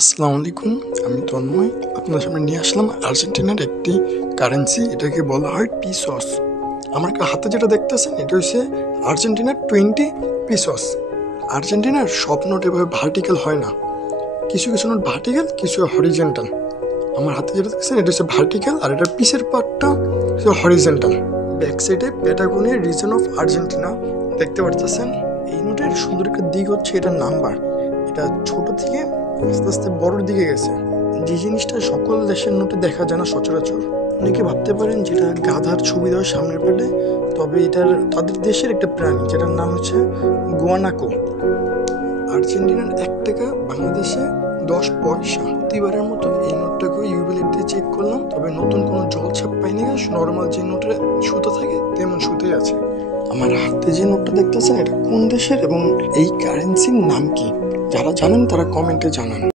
আসসালামু আলাইকুম। আমি তন্ময়। আপনার সামনে নিয়ে আসলাম আর্জেন্টিনার একটি কারেন্সি, এটাকে বলা হয় পিসস। আমার হাতে যেটা দেখতেছেন এটা হচ্ছে আর্জেন্টিনার 20 পিসস। আর্জেন্টিনার সব নোট এভাবে ভার্টিক্যাল হয় না, কিছু কিছু নোট ভার্টিক্যাল, কিছু হরিজেন্টাল। আমার হাতে যেটা দেখছেন এটা হচ্ছে ভার্টিক্যাল, আর এটার পিসের পার্টটা হচ্ছে হরিজেন্টাল। ব্যাক সাইডে প্যাটাগোনিয়া রিজন অফ আর্জেন্টিনা দেখতে পারতেছেন। এই নোটের সুন্দর একটা দিক হচ্ছে এটার নাম্বার, এটা ছোট থেকে আস্তে আস্তে বড়র দিকে গেছে, যে জিনিসটা সকল দেশের নোটে দেখা যায় না সচরাচর। অনেকে ভাবতে পারেন যেটা গাধার ছবি দেওয়া সামনের পাটে, তবে এটার তাদের দেশের একটা প্রাণী যেটার নাম হচ্ছে গুয়ানাকো। আর্জেন্টিনার 1 টাকা বাংলাদেশে 10 পয়সা। প্রতিবারের মতো এই নোটটাকেও ইউবিলেট দিয়ে চেক করলাম, তবে নতুন কোনো জলছাপ পাইনি। নর্মাল যে নোটের সুতো থাকে তেমন সুতোই আছে। আমার হাতে যে নোটটা দেখতেছেন এটা কোন দেশের এবং এই কারেন্সির নাম কি, যারা জানেন তারা কমেন্টে জানান।